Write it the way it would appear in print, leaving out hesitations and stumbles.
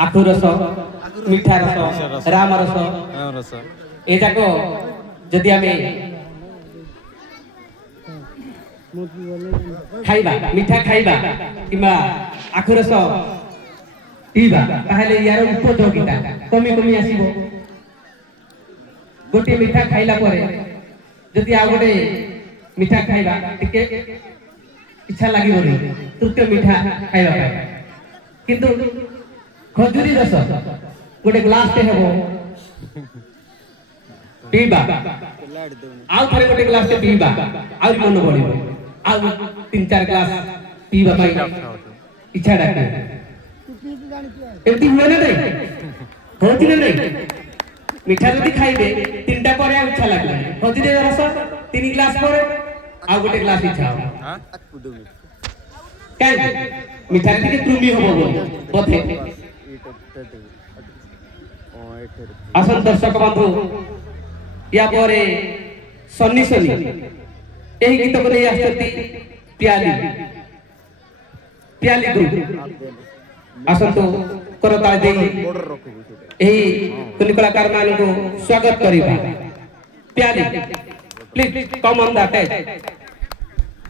आखु रस मीठा रस राम रस ए जाक जदि आमे खाइबा मीठा खाइबा किमा आखु रस पीबा ताहले यार उपयोगिता कमी कमी आसीबो गोटे मीठा खाइला परे जदि आ गोटे मीठा खाइबा टिके इच्छा लागिबो नहीं तृतीय मीठा खाइबा पाए किंतु खजुरी रस गोटे ग्लास टे हेबो पीबा आउ थरे गोटे ग्लास टे पीबा आउ मन बढिबो आउ 3-4 ग्लास पीबा पाई इच्छा डाके एमती हुए ना नहीं होती ना नहीं मीठा जदि खाइबे 3टा पर इच्छा लागला खजुरी रस 3 ग्लास पर आउ गोटे ग्लास इच्छा हो काहे मीठा टिके कृमि होबो बथे आसन दर्शक बंधु या परे सन्नी सन्नी एही गीत को नहीं आसती प्याली प्याली ग्रुप आसन तो करता दे एही कुली कलाकार मान को स्वागत करिबा प्याली please come on the stage